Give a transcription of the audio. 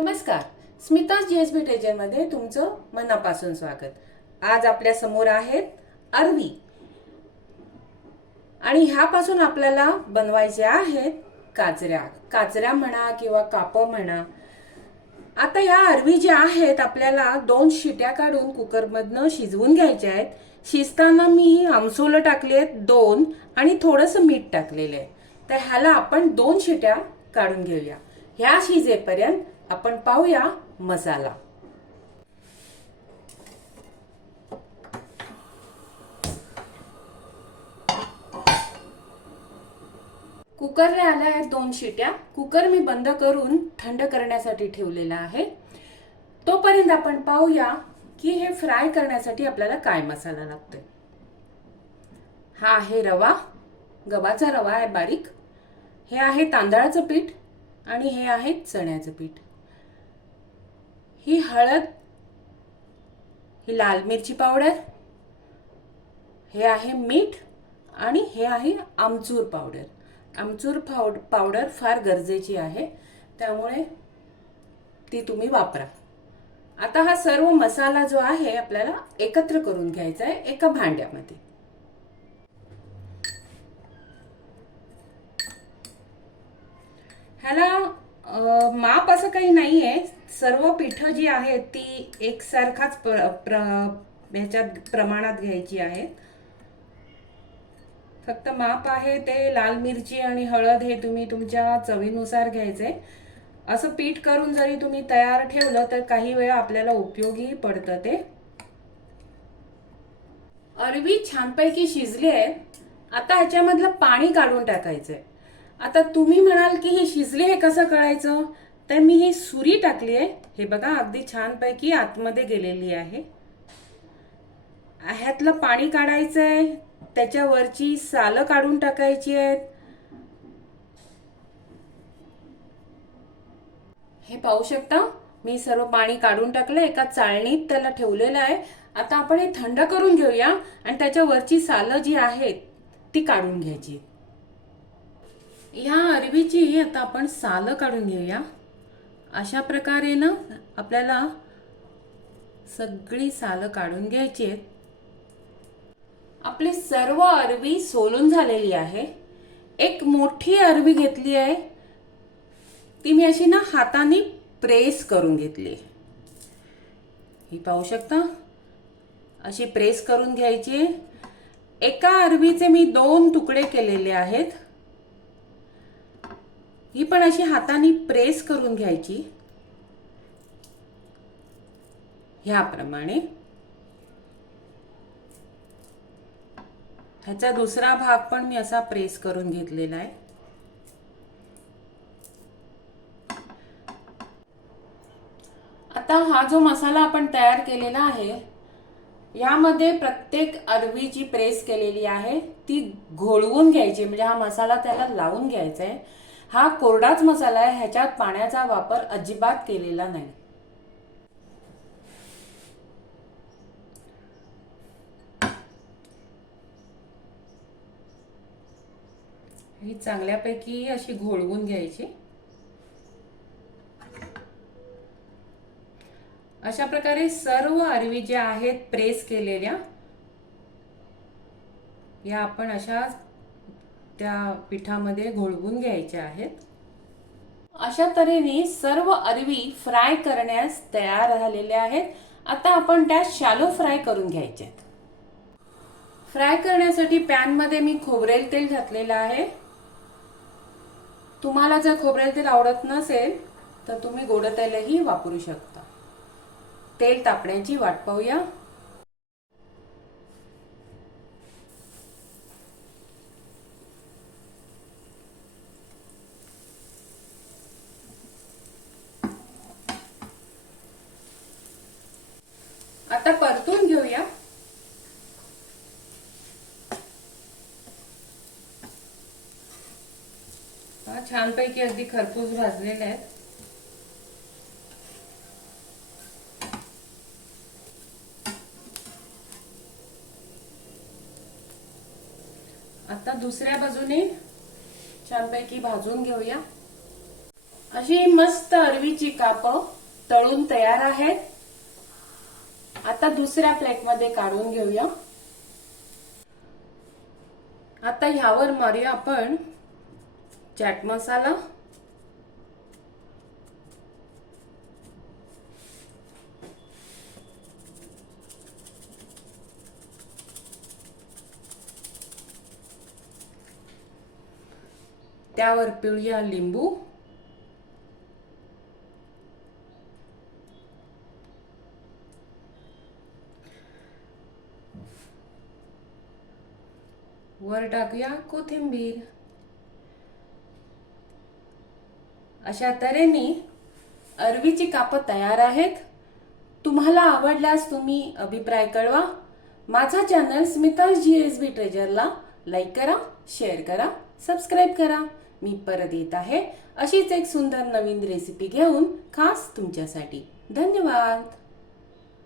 नमस्कार. स्मिताज जी एस बी टेजनमध्ये तुमचं मनापासून स्वागत. आज आपल्यासमोर आहेत अरवी आणि ह्यापासून आपल्याला बनवायचे आहेत काचऱ्या काचऱ्या म्हणा किंवा कापं म्हणा. आता या अरवी ज्या आहेत आपल्याला दोन शिट्या काढून कुकरमधनं शिजवून घ्यायच्या आहेत. शिजताना मी आमसोलं टाकले आहेत दोन आणि थोडंसं मीठ टाकलेलं आहे. तर ह्याला आपण दोन शिट्या काढून घेऊया. ह्या शिजेपर्यंत आपण पाहूया मसाला कुकरने आल्या आहेत दोन शिट्या. कुकर मी बंद करून थंड करण्यासाठी ठेवलेला आहे. तोपर्यंत आपण पाहूया की हे फ्राय करण्यासाठी आपल्याला काय मसाला लागतोय. हा आहे रवा. गव्हाचा रवा आहे बारीक. हे आहे तांदळाचं पीठ आणि हे आहे चण्याचं पीठ. ही हळद ही लाल मिरची पावडर हे आहे मीठ आणि हे आहे आमचूर पावडर. आमचूर पावड पावडर फार गरजेची आहे त्यामुळे ती तुम्ही वापरा. आता हा सर्व मसाला जो आहे आपल्याला एकत्र करून घ्यायचा आहे एका भांड्यामध्ये. ह्याला माप असं काही नाही आहे सर्व पिठं जी आहेत ती एकसारखाच प्र, प्र, ह्याच्यात प्रमाणात घ्यायची आहेत. फक्त माप आहे ते लाल मिरची आणि हळद हे तुम्ही तुमच्या चवीनुसार घ्यायचे. असं पीठ करून जरी तुम्ही तयार ठेवलं तर काही वेळा आपल्याला उपयोगी पडतं ते. अरवी छानपैकी शिजली आहे आता ह्याच्यामधलं पाणी काढून टाकायचंय. आता तुम्ही म्हणाल की हे शिजले हे कसं कळायचं? तर मी ही सुरी टाकली आहे. हे बघा अगदी छानपैकी आतमध्ये गेलेली आहे. ह्यातलं पाणी काढायचं आहे. त्याच्यावरची सालं काढून टाकायची आहेत. हे पाहू शकता मी सर्व पाणी काढून टाकलं एका चाळणीत त्याला ठेवलेलं आहे. आता आपण हे थंड करून घेऊया आणि त्याच्यावरची सालं जी आहेत ती काढून घ्यायची. ह्या अरवीची आता आपण सालं काढून घेऊया. अशा प्रकारे ना आपल्याला सगळी सालं काढून घ्यायची आहेत. आपली सर्व अरवी सोलून झालेली आहे. एक मोठी अरवी घेतली आहे. ती मी अशी ना हाताने प्रेस करून घेतली. ही पाहू शकता? अशी प्रेस करून घ्यायची. एका अरवीचे मी दोन तुकडे केलेले आहेत. ही पण अशी हाताने प्रेस करून घ्यायची. ह्याप्रमाणे. ह्याचा दुसरा भाग पण मी असा प्रेस करून घेतलेला आहे. आता हा जो मसाला आपण तयार केलेला आहे यामध्ये प्रत्येक अरवी जी प्रेस केलेली आहे ती घोळवून घ्यायची म्हणजे हा मसाला त्याला लावून घ्यायचा आहे. हा कोरडाच मसाला आहे ह्याच्यात पाण्याचा वापर अजिबात केलेला नाही. ही चांगल्यापैकी अशी घोळवून घ्यायची. अशा प्रकारे सर्व अरवी ज्या आहेत प्रेस केलेल्या या आपण अशा त्या पिठामध्ये घोळवून घ्यायच्या आहेत. अशा तऱ्हेने सर्व अरवी फ्राय करण्यास तयार झालेल्या आहेत. आता आपण त्या शालो फ्राय करून घ्यायच्या आहेत. फ्राय करण्यासाठी पॅनमध्ये मी खोबरेल तेल घातलेलं आहे. तुम्हाला जर खोबरेल तेल आवडत नसेल तर तुम्ही गोड तेलही वापरू शकता. तेल तापण्याची वाट पाहूया. आता परतून घेऊया. छानपैकी अगदी खरपूस भाजलेले आहेत. आता दुसऱ्या बाजूने छानपैकी भाजून घेऊया. अशी मस्त अरवीची काप तळून तयार आहेत. आता दुसऱ्या प्लेटमध्ये काढून घेऊया. आता ह्यावर मारूया आपण चाट मसाला. त्यावर पिळूया लिंबू. वर टाकूया कोथिंबीर. अशा तऱ्हेने अरवीची कापं तयार आहेत. तुम्हाला आवडल्यास तुम्ही अभिप्राय कळवा. माझा channel Smita G S B ट्रेजरला like करा शेअर करा सबस्क्राईब करा. मी परत येत आहे अशीच एक सुंदर नवीन रेसिपी घेऊन खास तुमच्यासाठी. धन्यवाद!